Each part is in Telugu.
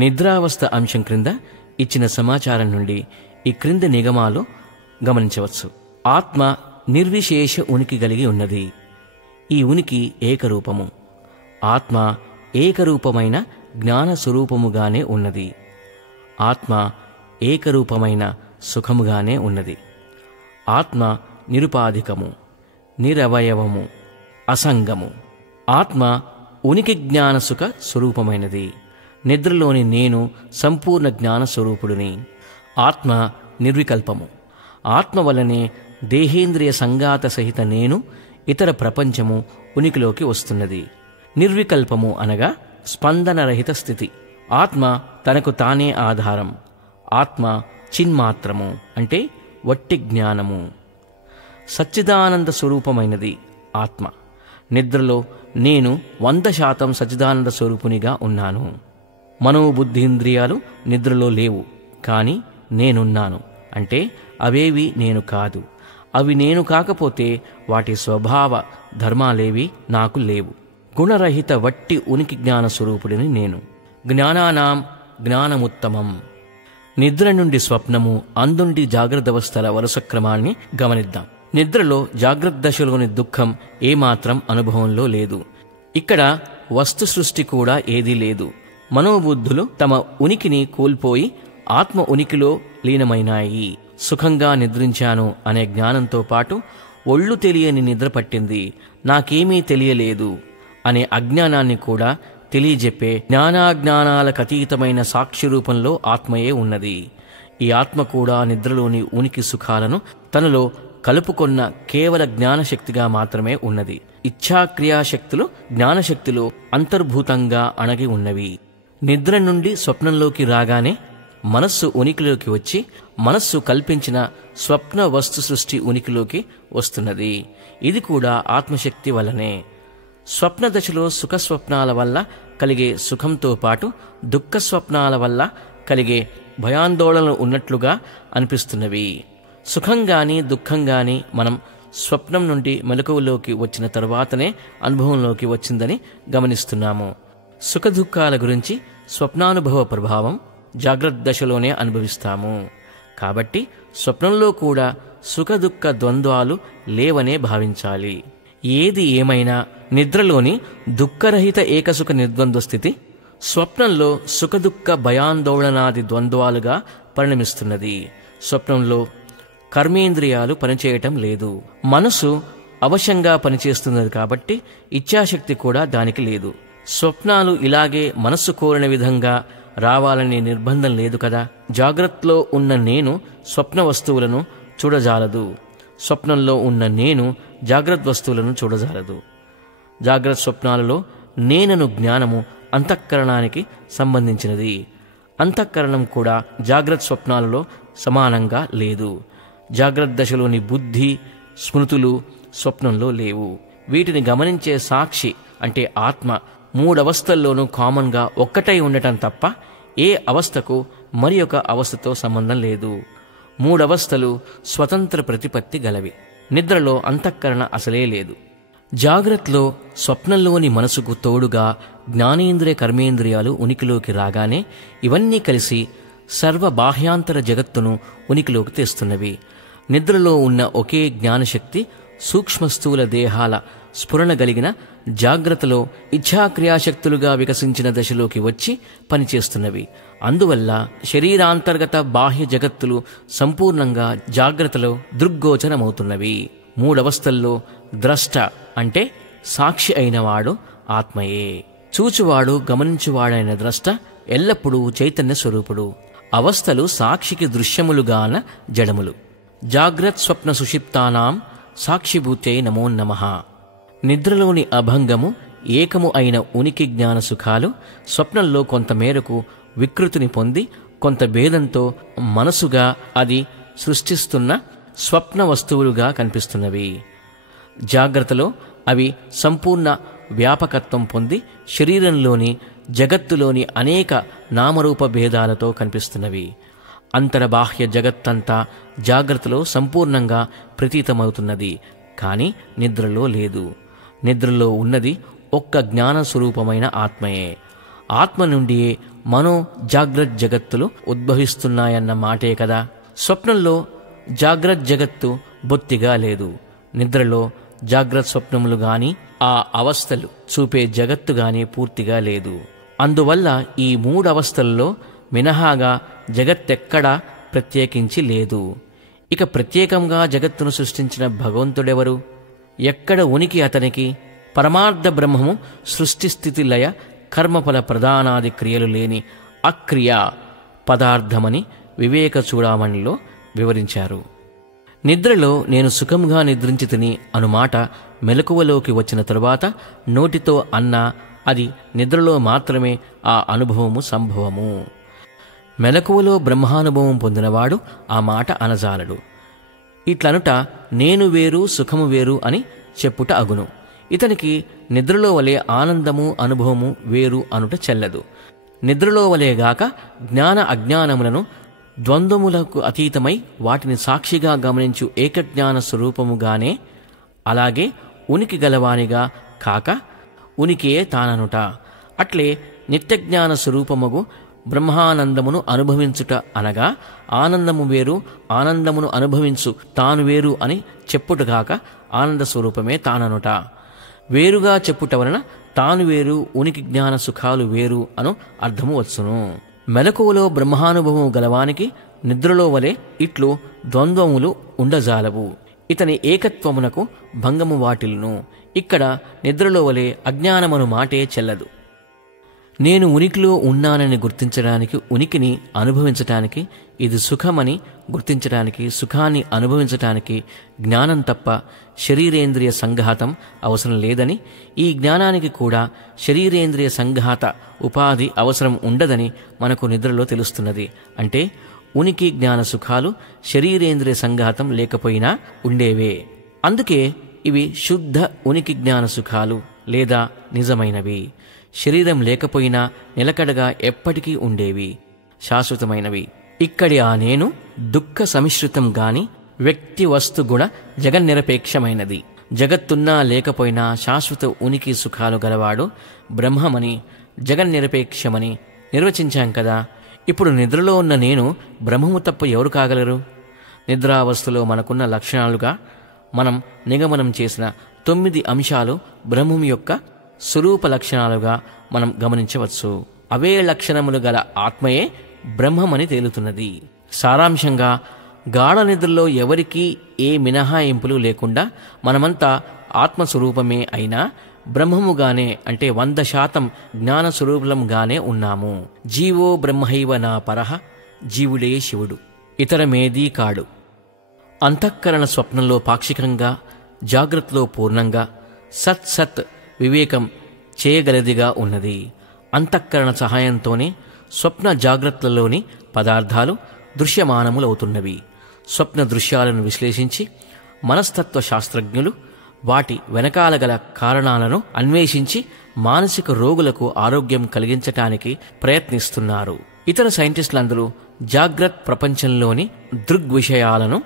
నిద్రావస్థ అంశం క్రింద ఇచ్చిన సమాచారం నుండి ఈ క్రింది నిగమాలు గమనించవచ్చు. ఆత్మ నిర్విశేష ఉనికి కలిగి ఉన్నది. ఈ ఉనికి ఏకరూపము. ఆత్మ ఏకరూపమైన జ్ఞాన స్వరూపముగానే ఉన్నది. ఆత్మ ఏకరూపమైన సుఖముగానే ఉన్నది. ఆత్మ నిరుపాధికము, నిరవయవము, అసంగము. ఆత్మ ఉనికి జ్ఞాన సుఖ స్వరూపమైనది. నిద్రలోని నేను సంపూర్ణ జ్ఞాన స్వరూపుడిని. ఆత్మ నిర్వికల్పము. ఆత్మ వలనే దేహేంద్రియ సంఘాత సహిత నేను, ఇతర ప్రపంచము ఉనికిలోకి వస్తున్నది. నిర్వికల్పము అనగా స్పందనరహిత స్థితి. ఆత్మ తనకు తానే ఆధారం. ఆత్మ చిన్మాత్రము అంటే వట్టి జ్ఞానము. సచ్చిదానంద స్వరూపమైనది ఆత్మ. నిద్రలో నేను 100% సచ్చిదానంద స్వరూపునిగా ఉన్నాను. మనోబుద్ధీంద్రియాలు నిద్రలో లేవు, కానీ నేనున్నాను. అంటే అవేవి నేను కాదు. అవి నేను కాకపోతే వాటి స్వభావ ధర్మాలేవి నాకు లేవు. గుణరహిత వట్టి ఉనికి జ్ఞాన స్వరూపుడిని నేను. జ్ఞానానాం జ్ఞానముత్తమం. నిద్ర నుండి స్వప్నము, అందుండి జాగ్రత్తవస్థల వరుస క్రమాన్ని గమనిద్దాం. నిద్రలో జాగ్రత్త దశలోని దుఃఖం ఏమాత్రం అనుభవంలో లేదు. ఇక్కడ వస్తు సృష్టి కూడా ఏదీ లేదు. మనోబుద్ధులు తమ ఉనికిని కోల్పోయి ఆత్మ ఉనికిలో లీనమైనాయి. సుఖంగా నిద్రించాను అనే జ్ఞానంతో పాటు ఒళ్ళు తెలియని నిద్ర పట్టింది, నాకేమీ తెలియలేదు అనే అజ్ఞానాన్ని కూడా తెలియజెప్పే జ్ఞానాజ్ఞానాలకతీతమైన సాక్షి రూపంలో ఆత్మయే ఉన్నది. ఈ ఆత్మ కూడా నిద్రలోని ఉనికి సుఖాలను తనలో కలుపుకొన్న కేవల జ్ఞానశక్తిగా మాత్రమే ఉన్నది. ఇచ్ఛాక్రియాశక్తులు జ్ఞానశక్తిలో అంతర్భూతంగా అణగి ఉన్నవి. నిద్ర నుండి స్వప్నంలోకి రాగానే మనస్సు ఉనికిలోకి వచ్చి మనస్సు కల్పించిన స్వప్న వస్తు సృష్టి ఉనికిలోకి వస్తున్నది. ఇది కూడా ఆత్మశక్తి వల్లనే. స్వప్న దశలో సుఖస్వప్నాల వల్ల కలిగే సుఖంతో పాటు దుఃఖ స్వప్నాల వల్ల కలిగే భయాందోళనలు ఉన్నట్లుగా అనిపిస్తున్నవి. సుఖంగాని దుఃఖంగాని మనం స్వప్నం నుండి మెలకువలోకి వచ్చిన తరువాతనే అనుభవంలోకి వచ్చిందని గమనిస్తున్నాము. సుఖదుఖాల గురించి స్వప్నానుభవ ప్రభావం జాగ్రత్త దశలోనే అనుభవిస్తాము. కాబట్టి స్వప్నంలో కూడా సుఖదుఖ ద్వంద్వాలు లేవనే భావించాలి. ఏది ఏమైనా నిద్రలోని దుఃఖరహిత ఏకసుఖ నిర్ద్వంద్వ స్థితి స్వప్నంలో సుఖదుఖ భయాందోళనాది ద్వంద్వాలుగా పరిణమిస్తున్నది. స్వప్నంలో కర్మేంద్రియాలు పనిచేయటం లేదు. మనసు అవశంగా పనిచేస్తున్నది కాబట్టి ఇచ్ఛాశక్తి కూడా దానికి లేదు. స్వప్నాలు ఇలాగే మనస్సు కోరిన విధంగా రావాలనే నిర్బంధం లేదు కదా. జాగ్రత్తలో ఉన్న నేను స్వప్న వస్తువులను చూడజాలదు. స్వప్నంలో ఉన్న నేను జాగ్రత్త వస్తువులను చూడజాలదు. జాగ్రత్త స్వప్నాలలో నేనను జ్ఞానము అంతఃకరణానికి సంబంధించినది. అంతఃకరణం కూడా జాగ్రత్త స్వప్నాలలో సమానంగా లేదు. జాగ్రత్త దశలోని బుద్ధి, స్మృతులు స్వప్నంలో లేవు. వీటిని గమనించే సాక్షి అంటే ఆత్మ 3 అవస్థల్లోనూ కామన్గా ఒక్కటై ఉండటం తప్ప ఏ అవస్థకు మరి ఒక అవస్థతో సంబంధం లేదు. 3 అవస్థలు స్వతంత్ర ప్రతిపత్తి గలవి. నిద్రలో అంతఃకరణ అసలే లేదు. జాగ్రత్తలో స్వప్నంలోని మనసుకు తోడుగా జ్ఞానేంద్రియ కర్మేంద్రియాలు ఉనికిలోకి రాగానే ఇవన్నీ కలిసి సర్వ బాహ్యాంతర జగత్తును ఉనికిలోకి తెస్తున్నవి. నిద్రలో ఉన్న ఒకే జ్ఞానశక్తి సూక్ష్మస్థూల దేహాల స్ఫురణ కలిగిన జాగ్రత్తలో ఇచ్ఛాక్రియాశక్తులుగా వికసించిన దశలోకి వచ్చి పనిచేస్తున్నవి. అందువల్ల శరీరాంతర్గత బాహ్య జగత్తులు సంపూర్ణంగా జాగ్రత్తలో దృగ్గోచరమవుతున్నవి. 3 అవస్థల్లో ద్రష్ట అంటే సాక్షి అయినవాడు ఆత్మయే. చూచువాడు గమనించువాడైన ద్రష్ట ఎల్లప్పుడూ చైతన్య స్వరూపుడు. అవస్థలు సాక్షికి దృశ్యములుగాన జడములు. జాగ్రత్ స్వప్న సుషిప్తానాం సాక్షిభూత్యై నమో నమః. నిద్రలోని అభంగము, ఏకము అయిన ఉనికి జ్ఞాన సుఖాలు స్వప్నంలో కొంతమేరకు వికృతిని పొంది కొంత భేదంతో మనసుగా అది సృష్టిస్తున్న స్వప్న వస్తువులుగా కనిపిస్తున్నవి. జాగ్రత్తలో అవి సంపూర్ణ వ్యాపకత్వం పొంది శరీరంలోని జగత్తులోని అనేక నామరూప భేదాలతో కనిపిస్తున్నవి. అంతర్బాహ్య జగత్తంతా జాగ్రత్తలో సంపూర్ణంగా ప్రతీతమవుతున్నది, కానీ నిద్రలో లేదు. నిద్రలో ఉన్నది ఒక్క జ్ఞాన స్వరూపమైన ఆత్మయే. ఆత్మ నుండియే మనో జాగ్రత్త జగత్తులు ఉద్భవిస్తున్నాయన్న మాటే కదా. స్వప్నంలో జాగ్రత్త జగత్తు బొత్తిగా లేదు. నిద్రలో జాగ్రత్త స్వప్నములు గాని ఆ అవస్థలు చూపే జగత్తు గాని పూర్తిగా లేదు. అందువల్ల ఈ 3 అవస్థల్లో మినహాగా జగత్తెక్కడా ప్రత్యేకించి లేదు. ఇక ప్రత్యేకంగా జగత్తును సృష్టించిన భగవంతుడెవరు? ఎక్కడ ఉనికి అతనికి? పరమార్థ బ్రహ్మము సృష్టి స్థితి లయ కర్మఫల ప్రధానాది క్రియలు లేని అక్రియా పదార్థమని వివేక చూడామణిలో వివరించారు. నిద్రలో నేను సుఖంగా నిద్రించితిని అనుమాట మెలకువలోకి వచ్చిన తరువాత నోటితో అన్నా అది నిద్రలో మాత్రమే ఆ అనుభవము సంభవము. మెలకువలో బ్రహ్మానుభవం పొందినవాడు ఆ మాట అనజాలడు. ఇట్లనుట నేను వేరు సుఖము వేరు అని చెప్పుట అగును. ఇతనికి నిద్రలో వలె ఆనందము అనుభవము వేరు అనుట చెల్లదు. నిద్రలో వలెగాక జ్ఞాన అజ్ఞానములను ద్వంద్వములకు అతీతమై వాటిని సాక్షిగా గమనించు ఏకజ్ఞాన స్వరూపముగానే, అలాగే ఉనికి గలవానిగా కాక ఉనికియే తాననుట. అట్లే నిత్యజ్ఞాన స్వరూపముగు బ్రహ్మానందమును అనుభవించుట అనగా ఆనందము వేరు ఆనందమును అనుభవించు తాను వేరు అని చెప్పుటగాక ఆనంద స్వరూపమే తాననుట. వేరుగా చెప్పుట వలన తాను వేరు ఉనికి జ్ఞాన సుఖాలు వేరు అను అర్థము వచ్చును. మెలకువలో బ్రహ్మానుభవము గలవానికి నిద్రలో వలె ఇట్లు ద్వంద్వములు ఉండజాలవు. ఇతని ఏకత్వమునకు భంగము వాటిల్ను. ఇక్కడ నిద్రలో వలె అజ్ఞానమను మాటే చెల్లదు. నేను ఉనికిలో ఉన్నానని గుర్తించడానికి, ఉనికిని అనుభవించటానికి, ఇది సుఖమని గుర్తించటానికి, సుఖాన్ని అనుభవించటానికి జ్ఞానం తప్ప శరీరేంద్రియ సంఘాతం అవసరం లేదని, ఈ జ్ఞానానికి కూడా శరీరేంద్రియ సంఘాత ఉపాధి అవసరం ఉండదని మనకు నిద్రలో తెలుస్తున్నది. అంటే ఉనికి జ్ఞాన సుఖాలు శరీరేంద్రియ సంఘాతం లేకపోయినా ఉండేవే. అందుకే ఇవి శుద్ధ ఉనికి జ్ఞాన సుఖాలు లేదా నిజమైనవి. శరీరం లేకపోయినా నిలకడగా ఎప్పటికీ ఉండేవి, శాశ్వతమైనవి. ఇక్కడి ఆ నేను దుఃఖ సమిశ్రితం గాని వ్యక్తి వస్తు గుణ జగన్నిరపేక్షమైనది. జగత్తున్నా లేకపోయినా శాశ్వత ఉనికి సుఖాలు గలవాడు బ్రహ్మమని, జగన్నిరపేక్షమని నిర్వచించాం కదా. ఇప్పుడు నిద్రలో ఉన్న నేను బ్రహ్మము తప్ప ఎవరు కాగలరు? నిద్రావస్థలో మనకున్న లక్షణాలుగా మనం నిగమనం చేసిన 9 అంశాలు బ్రహ్మం యొక్క స్వరూప లక్షణాలుగా మనం గమనించవచ్చు. అవే లక్షణములు గల ఆత్మయే బ్రహ్మమని తేలుతున్నది. సారాంశంగా గాఢ నిద్రలో ఎవరికీ ఏ మినహాయింపులు లేకుండా మనమంతా ఆత్మస్వరూపమే అయినా బ్రహ్మముగానే, అంటే 100% జ్ఞానస్వరూపంగానే ఉన్నాము. జీవో బ్రహ్మైవ నా పరహ, జీవుడే శివుడు, ఇతరమేదీ కాడు. అంతఃకరణ స్వప్నంలో పాక్షికంగా, జాగ్రత్తలో పూర్ణంగా సత్ వివేకం చేయగలదిగా ఉన్నది. అంతఃకరణ సహాయంతోనే స్వప్న జాగ్రత్తలలోని పదార్థాలు దృశ్యమానములవుతున్నవి. స్వప్న దృశ్యాలను విశ్లేషించి మనస్తత్వ శాస్త్రజ్ఞులు వాటి వెనకాల గల కారణాలను అన్వేషించి మానసిక రోగులకు ఆరోగ్యం కలిగించటానికి ప్రయత్నిస్తున్నారు. ఇతర సైంటిస్టులందరూ జాగ్రత్త ప్రపంచంలోని దృగ్విషయాలను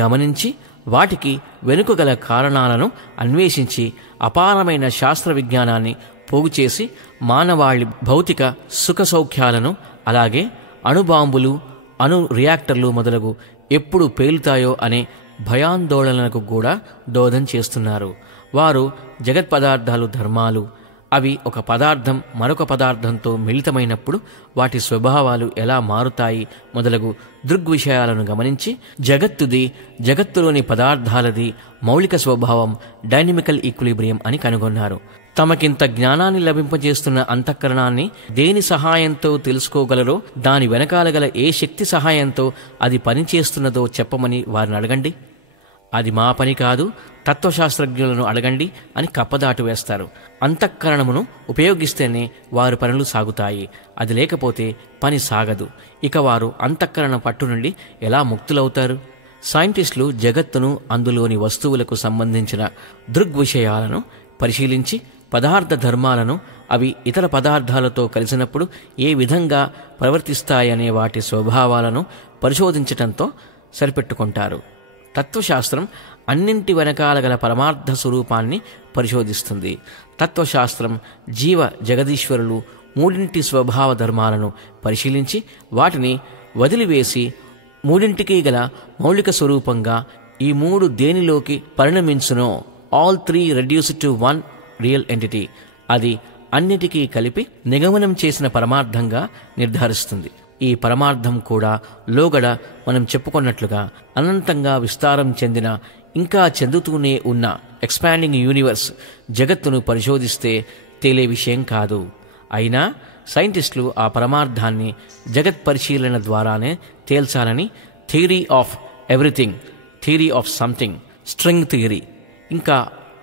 గమనించి వాటికి వెనుకగల కారణాలను అన్వేషించి అపారమైన శాస్త్ర విజ్ఞానాన్ని పోగుచేసి మానవాళి భౌతిక సుఖ సౌఖ్యాలను, అలాగే అణుబాంబులు, అణు రియాక్టర్లు మొదలగు ఎప్పుడు పేలుతాయో అనే భయాందోళనలకు కూడా దోహదం చేస్తున్నారు. వారు జగత్ పదార్థాలు ధర్మాలు, అవి ఒక పదార్థం మరొక పదార్థంతో మిళితమైనప్పుడు వాటి స్వభావాలు ఎలా మారుతాయి మొదలగు దృగ్విషయాలను గమనించి జగత్తుది, జగత్తులోని పదార్థాలది మౌలిక స్వభావం డైనమికల్ ఈక్విలిబ్రియం అని కనుగొన్నారు. తమకింత జ్ఞానాన్ని లభింపజేస్తున్న అంతఃకరణాన్ని దేని సహాయంతో తెలుసుకోగలరో, దాని వెనకాల గల ఏ శక్తి సహాయంతో అది పనిచేస్తున్నదో చెప్పమని వారిని అడగండి. అది మా పని కాదు, తత్వశాస్త్రజ్ఞులను అడగండి అని కప్పదాటు వేస్తారు. అంతఃకరణమును ఉపయోగిస్తేనే వారి పనులు సాగుతాయి. అది లేకపోతే పని సాగదు. ఇక వారు అంతఃకరణ పట్టు నుండి ఎలా ముక్తులవుతారు? సైంటిస్టులు జగత్తును, అందులోని వస్తువులకు సంబంధించిన దృగ్విషయాలను పరిశీలించి పదార్థ ధర్మాలను, అవి ఇతర పదార్థాలతో కలిసినప్పుడు ఏ విధంగా ప్రవర్తిస్తాయనే వాటి స్వభావాలను పరిశోధించటంతో సరిపెట్టుకుంటారు. తత్వశాస్త్రం అన్నింటి వెనకాల గల పరమార్థ స్వరూపాన్ని పరిశోధిస్తుంది. తత్వశాస్త్రం జీవ జగదీశ్వరులు మూడింటి స్వభావ ధర్మాలను పరిశీలించి వాటిని వదిలివేసి మూడింటికి గల మౌలిక స్వరూపంగా ఈ మూడు దేనిలోకి పరిణమించునో all three reduce to one real entity, అది అన్నిటికీ కలిపి నిగమనం చేసిన పరమార్థంగా నిర్ధారిస్తుంది. ఈ పరమార్థం కూడా లోగడ మనం చెప్పుకున్నట్లుగా అనంతంగా విస్తారం చెందిన, ఇంకా చెందుతూనే ఉన్న ఎక్స్పాండింగ్ యూనివర్స్ జగత్తును పరిశోధిస్తే తేలే విషయం కాదు. అయినా సైంటిస్టులు ఆ పరమార్థాన్ని జగత్ పరిశీలన ద్వారానే తేల్చాలని theory of everything, theory of something, string theory, ఇంకా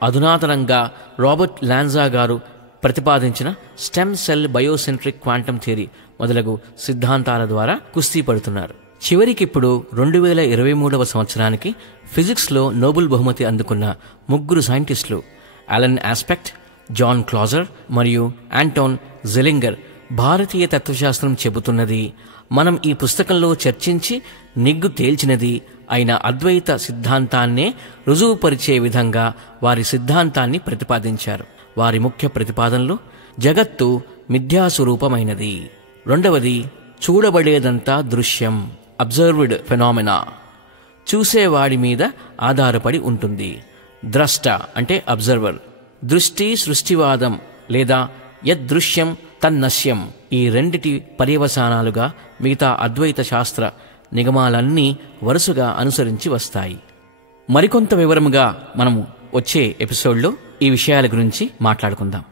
అధునాతనంగా రాబర్ట్ లాంజా గారు ప్రతిపాదించిన stem cell biocentric quantum theory మొదలగు సిద్ధాంతాల ద్వారా కుస్తీ పడుతున్నారు. చివరికిప్పుడు 2023 సంవత్సరానికి ఫిజిక్స్లో నోబెల్ బహుమతి అందుకున్న ముగ్గురు సైంటిస్టులు అలన్ ఆస్పెక్ట్, జాన్ క్లాజర్ మరియు ఆంటోన్ జెలింగర్ భారతీయ తత్వశాస్త్రం చెబుతున్నది, మనం ఈ పుస్తకంలో చర్చించి నిగ్గు తేల్చినది అయిన అద్వైత సిద్ధాంతాన్నే రుజువుపరిచే విధంగా వారి సిద్ధాంతాన్ని ప్రతిపాదించారు. వారి ముఖ్య ప్రతిపాదనలు: జగత్తు మిథ్యాస్వరూపమైనది, రెండవది చూడబడేదంతా దృశ్యం, అబ్జర్వ్డ్ ఫెనామినా, చూసేవాడి మీద ఆధారపడి ఉంటుంది, ద్రష్ట అంటే అబ్జర్వర్, దృష్టి సృష్టివాదం లేదా యద్దృశ్యం తన్నశ్యం, ఈ రెండిటి పర్యవసానాలుగా మిగతా అద్వైత శాస్త్ర నిగమాలన్నీ వరుసగా అనుసరించి వస్తాయి. మరికొంత వివరముగా మనము వచ్చే ఎపిసోడ్లో ఈ విషయాల గురించి మాట్లాడుకుందాం.